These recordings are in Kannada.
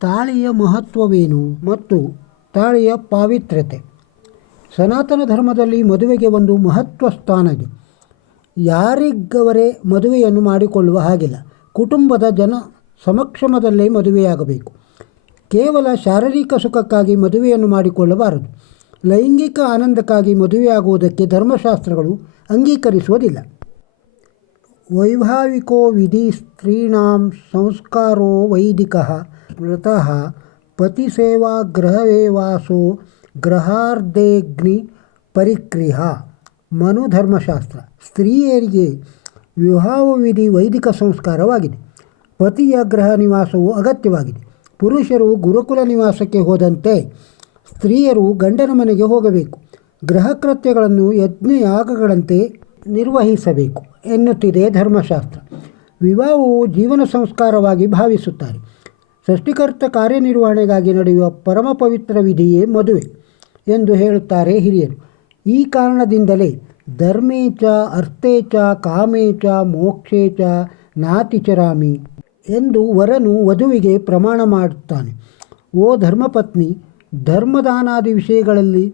ತಾಳಿಯ ಮಹತ್ವವೇನು ಮತ್ತು ತಾಳಿಯ ಪಾವಿತ್ರ್ಯತೆ. ಸನಾತನ ಧರ್ಮದಲ್ಲಿ ಮದುವೆಗೆ ಒಂದು ಮಹತ್ವ ಸ್ಥಾನ ಇದೆ. ಯಾರಿಗವರೇ ಮದುವೆಯನ್ನು ಮಾಡಿಕೊಳ್ಳುವ ಹಾಗಿಲ್ಲ. ಕುಟುಂಬದ ಜನ ಸಮಕ್ಷಮದಲ್ಲೇ ಮದುವೆಯಾಗಬೇಕು. ಕೇವಲ ಶಾರೀರಿಕ ಸುಖಕ್ಕಾಗಿ ಮದುವೆಯನ್ನು ಮಾಡಿಕೊಳ್ಳಬಾರದು. ಲೈಂಗಿಕ ಆನಂದಕ್ಕಾಗಿ ಮದುವೆಯಾಗುವುದಕ್ಕೆ ಧರ್ಮಶಾಸ್ತ್ರಗಳು ಅಂಗೀಕರಿಸುವುದಿಲ್ಲ. ವೈವಾಹಿಕೋ ವಿಧಿ ಸ್ತ್ರೀಣಾಂ ಸಂಸ್ಕಾರೋ ವೈದಿಕಃ ವ್ರತಃ ಪತಿಸೇವಾ ಗೃಹವೇವಾಸೋ ಗೃಹಾರ್ಧೇಗ್ನಿ ಪರಿಕ್ರಿಯ. ಮನು ಧರ್ಮಶಾಸ್ತ್ರ. ಸ್ತ್ರೀಯರಿಗೆ ವಿವಾಹ ವಿಧಿ ವೈದಿಕ ಸಂಸ್ಕಾರವಾಗಿದೆ. ಪತಿಯ ಗೃಹ ನಿವಾಸವು ಅಗತ್ಯವಾಗಿದೆ. ಪುರುಷರು ಗುರುಕುಲ ನಿವಾಸಕ್ಕೆ ಹೋದಂತೆ ಸ್ತ್ರೀಯರು ಗಂಡನ ಮನೆಗೆ ಹೋಗಬೇಕು. ಗೃಹ ಕೃತ್ಯಗಳನ್ನು ಯಜ್ಞಯಾಗಗಳಂತೆ ನಿರ್ವಹಿಸಬೇಕು ಎನ್ನುತ್ತಿದೆ ಧರ್ಮಶಾಸ್ತ್ರ. ವಿವಾಹವು ಜೀವನ ಸಂಸ್ಕಾರವಾಗಿ ಭಾವಿಸುತ್ತಾರೆ. ಸೃಷ್ಟಿಕರ್ತ ಕಾರ್ಯನಿರ್ವಹಣೆಗಾಗಿ ನಡೆಯುವ ಪರಮ ಪವಿತ್ರ ವಿಧಿಯೇ ಮದುವೆ ಎಂದು ಹೇಳುತ್ತಾರೆ ಹಿರಿಯರು. ಈ ಕಾರಣದಿಂದಲೇ ಧರ್ಮೇಚ ಅರ್ಥೇಚ ಕಾಮೇಚ ಮೋಕ್ಷೇಚ ನಾತಿಚರಾಮಿ ಎಂದು ವರನು ವಧುವಿಗೆ ಪ್ರಮಾಣ ಮಾಡುತ್ತಾನೆ. ಓ ಧರ್ಮಪತ್ನಿ, ಧರ್ಮದಾನಾದಿ ವಿಷಯಗಳಲ್ಲಿ,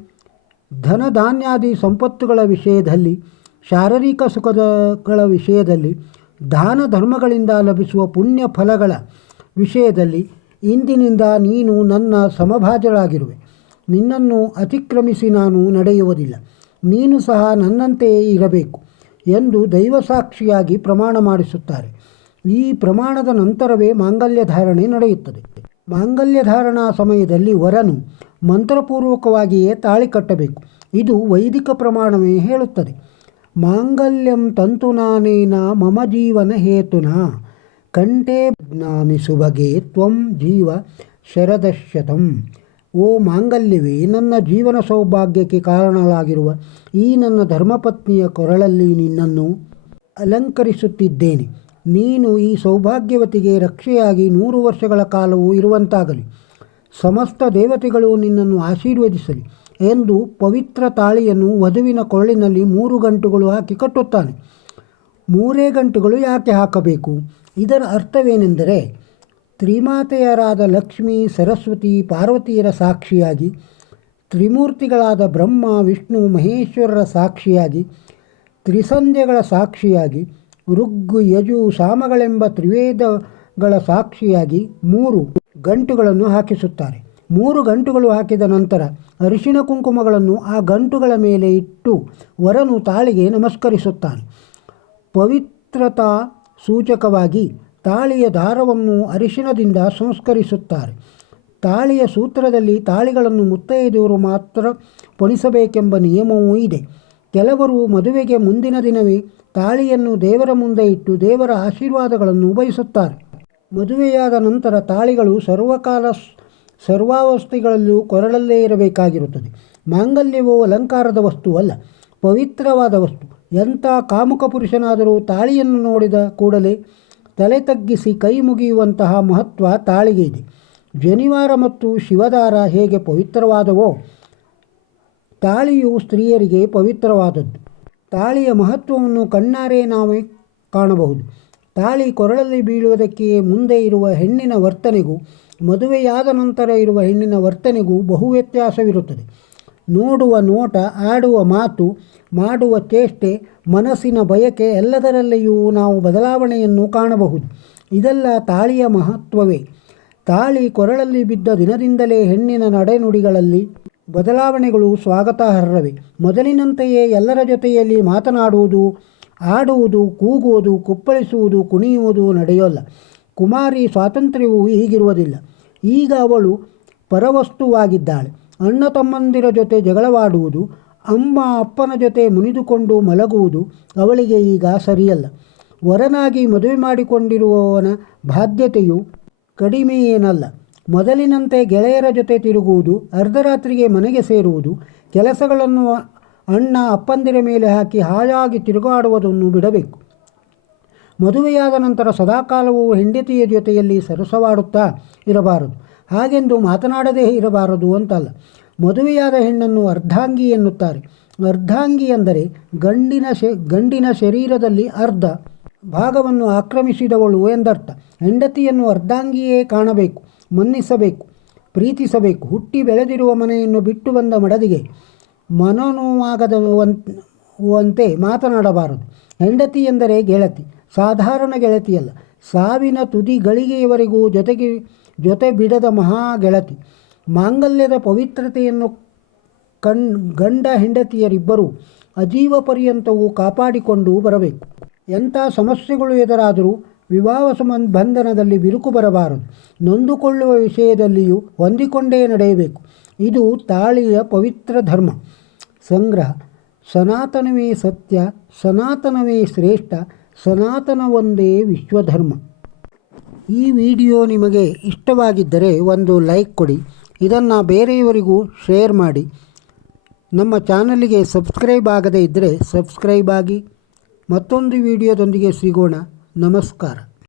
ಧನಧಾನ್ಯಾದಿ ಸಂಪತ್ತುಗಳ ವಿಷಯದಲ್ಲಿ, ಶಾರೀರಿಕ ಸುಖಗಳ ವಿಷಯದಲ್ಲಿ, ದಾನ ಧರ್ಮಗಳಿಂದ ಲಭಿಸುವ ಪುಣ್ಯ ಫಲಗಳ ವಿಷಯದಲ್ಲಿ ಇಂದಿನಿಂದ ನೀನು ನನ್ನ ಸಮಭಾಜಳಾಗಿರುವೆ. ನಿನ್ನನ್ನು ಅತಿಕ್ರಮಿಸಿ ನಾನು ನಡೆಯುವುದಿಲ್ಲ. ನೀನು ಸಹ ನನ್ನಂತೆಯೇ ಇರಬೇಕು ಎಂದು ದೈವಸಾಕ್ಷಿಯಾಗಿ ಪ್ರಮಾಣ ಮಾಡಿಸುತ್ತಾರೆ. ಈ ಪ್ರಮಾಣದ ನಂತರವೇ ಮಾಂಗಲ್ಯ ಧಾರಣೆ ನಡೆಯುತ್ತದೆ. ಮಾಂಗಲ್ಯ ಧಾರಣಾ ಸಮಯದಲ್ಲಿ ವರನು ಮಂತ್ರಪೂರ್ವಕವಾಗಿಯೇ ತಾಳಿ ಕಟ್ಟಬೇಕು. ಇದು ವೈದಿಕ ಪ್ರಮಾಣವೇ ಹೇಳುತ್ತದೆ. ಮಾಂಗಲ್ಯಂ ತಂತುನಾನೇನ ಮಮ ಜೀವನ ಹೇತುನ ಕಂಠೇ ಜ್ಞಾಮಿ ಸುಭಗೆ ತ್ವಂ ಜೀವ ಶರದಶ್ಯತಂ. ಓ ಮಾಂಗಲ್ಯವೇ, ನನ್ನ ಜೀವನ ಸೌಭಾಗ್ಯಕ್ಕೆ ಕಾರಣವಾಗಿರುವ ಈ ನನ್ನ ಧರ್ಮಪತ್ನಿಯ ಕೊರಳಲ್ಲಿ ನಿನ್ನನ್ನು ಅಲಂಕರಿಸುತ್ತಿದ್ದೇನೆ. ನೀನು ಈ ಸೌಭಾಗ್ಯವತಿಗೆ ರಕ್ಷೆಯಾಗಿ 100 ವರ್ಷಗಳ ಕಾಲವೂ ಇರುವಂತಾಗಲಿ. ಸಮಸ್ತ ದೇವತೆಗಳು ನಿನ್ನನ್ನು ಆಶೀರ್ವದಿಸಲಿ ಎಂದು ಪವಿತ್ರ ತಾಳಿಯನ್ನು ವಧುವಿನ ಕೊರಳಿನಲ್ಲಿ 3 ಗಂಟುಗಳು ಹಾಕಿ ಕಟ್ಟುತ್ತಾನೆ. 3 ಗಂಟುಗಳು ಯಾಕೆ ಹಾಕಬೇಕು? ಇದರ ಅರ್ಥವೇನೆಂದರೆ, ತ್ರಿಮಾತೆಯರಾದ ಲಕ್ಷ್ಮೀ, ಸರಸ್ವತಿ, ಪಾರ್ವತಿಯರ ಸಾಕ್ಷಿಯಾಗಿ, ತ್ರಿಮೂರ್ತಿಗಳಾದ ಬ್ರಹ್ಮ, ವಿಷ್ಣು, ಮಹೇಶ್ವರರ ಸಾಕ್ಷಿಯಾಗಿ, ತ್ರಿಸಂಧ್ಯಗಳ ಸಾಕ್ಷಿಯಾಗಿ, ಋಗ್, ಯಜು, ಸಾಮಗಳೆಂಬ ತ್ರಿವೇದಗಳ ಸಾಕ್ಷಿಯಾಗಿ 3 ಗಂಟುಗಳನ್ನು ಹಾಕಿಸುತ್ತಾರೆ. 3 ಗಂಟುಗಳು ಹಾಕಿದ ನಂತರ ಅರಿಶಿಣ ಕುಂಕುಮಗಳನ್ನು ಆ ಗಂಟುಗಳ ಮೇಲೆ ಇಟ್ಟು ವರನು ತಾಳಿಗೆ ನಮಸ್ಕರಿಸುತ್ತಾನೆ. ಪವಿತ್ರತಾ ಸೂಚಕವಾಗಿ ತಾಳಿಯ ದಾರವನ್ನು ಅರಿಶಿಣದಿಂದ ಸಂಸ್ಕರಿಸುತ್ತಾರೆ. ತಾಳಿಯ ಸೂತ್ರದಲ್ಲಿ ತಾಳಿಗಳನ್ನು ಮುತ್ತೈದೆಯರು ಮಾತ್ರ ಪೊಣಿಸಬೇಕೆಂಬ ನಿಯಮವೂ ಇದೆ. ಕೆಲವರು ಮದುವೆಗೆ ಮುಂದಿನ ದಿನವೇ ತಾಳಿಯನ್ನು ದೇವರ ಮುಂದೆ ಇಟ್ಟು ದೇವರ ಆಶೀರ್ವಾದಗಳನ್ನು ಬಯಸುತ್ತಾರೆ. ಮದುವೆಯಾದ ನಂತರ ತಾಳಿಗಳು ಸರ್ವಕಾಲ ಸರ್ವಾವಸ್ಥೆಗಳಲ್ಲೂ ಕೊರಳಲ್ಲೇ ಇರಬೇಕಾಗಿರುತ್ತದೆ. ಮಾಂಗಲ್ಯವು ಅಲಂಕಾರದ ವಸ್ತುವಲ್ಲ, ಪವಿತ್ರವಾದ ವಸ್ತು. ಎಂಥ ಕಾಮುಕ ಪುರುಷನಾದರೂ ತಾಳಿಯನ್ನು ನೋಡಿದ ಕೂಡಲೇ ತಲೆ ತಗ್ಗಿಸಿ ಕೈ ಮುಗಿಯುವಂತಹ ಮಹತ್ವ ತಾಳಿಗೆ ಇದೆ. ಜನಿವಾರ ಮತ್ತು ಶಿವದಾರ ಹೇಗೆ ಪವಿತ್ರವಾದವೋ, ತಾಳಿಯು ಸ್ತ್ರೀಯರಿಗೆ ಪವಿತ್ರವಾದದ್ದು. ತಾಳಿಯ ಮಹತ್ವವನ್ನು ಕಣ್ಣಾರೆ ನಾವೇ ಕಾಣಬಹುದು. ತಾಳಿ ಕೊರಳಲ್ಲಿ ಬೀಳುವುದಕ್ಕೆ ಮುಂದೆ ಇರುವ ಹೆಣ್ಣಿನ ವರ್ತನೆಗೂ ಮದುವೆಯಾದ ನಂತರ ಇರುವ ಹೆಣ್ಣಿನ ವರ್ತನೆಗೂ ಬಹು ವ್ಯತ್ಯಾಸವಿರುತ್ತದೆ. ನೋಡುವ ನೋಟ, ಆಡುವ ಮಾತು, ಮಾಡುವ ಚೇಷ್ಟೆ, ಮನಸ್ಸಿನ ಬಯಕೆ ಎಲ್ಲದರಲ್ಲಿಯೂ ನಾವು ಬದಲಾವಣೆಯನ್ನು ಕಾಣಬಹುದು. ಇದೆಲ್ಲ ತಾಳಿಯ ಮಹತ್ವವೇ. ತಾಳಿ ಕೊರಳಲ್ಲಿ ಬಿದ್ದ ದಿನದಿಂದಲೇ ಹೆಣ್ಣಿನ ನಡೆನುಡಿಗಳಲ್ಲಿ ಬದಲಾವಣೆಗಳು ಸ್ವಾಗತಾರ್ಹವೇ. ಮೊದಲಿನಂತೆಯೇ ಎಲ್ಲರ ಜೊತೆಯಲ್ಲಿ ಮಾತನಾಡುವುದು, ಆಡುವುದು, ಕೂಗುವುದು, ಕುಪ್ಪಳಿಸುವುದು, ಕುಣಿಯುವುದು ನಡೆಯೋಲ್ಲ. ಕುಮಾರಿ ಸ್ವಾತಂತ್ರ್ಯವು ಹೀಗಿರುವುದಿಲ್ಲ. ಈಗ ಅವಳು ಪರವಸ್ತುವಾಗಿದ್ದಾಳೆ. ಅಣ್ಣ ತಮ್ಮಂದಿರ ಜೊತೆ ಜಗಳವಾಡುವುದು, ಅಮ್ಮ ಅಪ್ಪನ ಜೊತೆ ಮುನಿದುಕೊಂಡು ಮಲಗುವುದು ಅವಳಿಗೆ ಈಗ ಸರಿಯಲ್ಲ. ವರನಾಗಿ ಮದುವೆ ಮಾಡಿಕೊಂಡಿರುವವನ ಬಾಧ್ಯತೆಯು ಕಡಿಮೆ ಏನಲ್ಲ. ಮೊದಲಿನಂತೆ ಗೆಳೆಯರ ಜೊತೆ ತಿರುಗುವುದು, ಅರ್ಧರಾತ್ರಿಗೆ ಮನೆಗೆ ಸೇರುವುದು, ಕೆಲಸಗಳನ್ನು ಅಣ್ಣ ಅಪ್ಪಂದಿರ ಮೇಲೆ ಹಾಕಿ ಹಾಯಾಗಿ ತಿರುಗಾಡುವುದನ್ನು ಬಿಡಬೇಕು. ಮದುವೆಯಾದ ನಂತರ ಸದಾಕಾಲವೂ ಹೆಂಡತಿಯ ಜೊತೆಯಲ್ಲಿ ಸರಸವಾಡುತ್ತಾ ಇರಬಾರದು. ಹಾಗೆಂದು ಮಾತನಾಡದೇ ಇರಬಾರದು ಅಂತಲ್ಲ. ಮದುವೆಯಾದ ಹೆಣ್ಣನ್ನು ಅರ್ಧಾಂಗಿ ಎನ್ನುತ್ತಾರೆ. ಅರ್ಧಾಂಗಿ ಅಂದರೆ ಗಂಡಿನ ಶರೀರದಲ್ಲಿ ಭಾಗವನ್ನು ಆಕ್ರಮಿಸಿದವಳು ಎಂದರ್ಥ. ಹೆಂಡತಿಯನ್ನು ಅರ್ಧಾಂಗಿಯೇ ಕಾಣಬೇಕು. ಮನ್ನಿಸಬೇಕು, ಪ್ರೀತಿಸಬೇಕು. ಹುಟ್ಟಿ ಬೆಳೆದಿರುವ ಮನೆಯನ್ನು ಬಿಟ್ಟು ಬಂದ ಮಡದಿಗೆ ಮನನೋವಾಗದಂತೆ ಮಾತನಾಡಬಾರದು. ಹೆಂಡತಿ ಎಂದರೆ ಗೆಳತಿ, ಸಾಧಾರಣ ಗೆಳತಿಯಲ್ಲ. ಸಾವಿನ ತುದಿ ಗಳಿಗೆಯವರೆಗೂ ಜೊತೆ ಬಿಡದ ಮಹಾ ಗೆಳತಿ. ಮಾಂಗಲ್ಯದ ಪವಿತ್ರತೆಯನ್ನು ಗಂಡ ಹೆಂಡತಿಯರಿಬ್ಬರೂ ಅಜೀವ ಪರ್ಯಂತವೂ ಕಾಪಾಡಿಕೊಂಡು ಬರಬೇಕು. ಎಂಥ ಸಮಸ್ಯೆಗಳು ಎದುರಾದರೂ ವಿವಾಹ ಬಂಧನದಲ್ಲಿ ಬಿರುಕು ಬರಬಾರದು. ನೊಂದುಕೊಳ್ಳುವ ವಿಷಯದಲ್ಲಿಯೂ ಹೊಂದಿಕೊಂಡೇ ನಡೆಯಬೇಕು. ಇದು ತಾಳಿಯ ಪವಿತ್ರ ಧರ್ಮ. ಸಂಗ್ರಹ: ಸನಾತನವೇ ಸತ್ಯ, ಸನಾತನವೇ ಶ್ರೇಷ್ಠ, ಸನಾತನವೊಂದೇ ವಿಶ್ವಧರ್ಮ. ಈ ವಿಡಿಯೋ ನಿಮಗೆ ಇಷ್ಟವಾಗಿದ್ದರೆ ಒಂದು ಲೈಕ್ ಕೊಡಿ. ಇದನ್ನು ಬೇರೆಯವರಿಗೂ ಶೇರ್ ಮಾಡಿ. ನಮ್ಮ ಚಾನಲಿಗೆ ಸಬ್ಸ್ಕ್ರೈಬ್ ಆಗದೇ ಇದ್ದರೆ ಸಬ್ಸ್ಕ್ರೈಬ್ ಆಗಿ. ಮತ್ತೊಂದು ವಿಡಿಯೋದೊಂದಿಗೆ ಸಿಗೋಣ. ನಮಸ್ಕಾರ.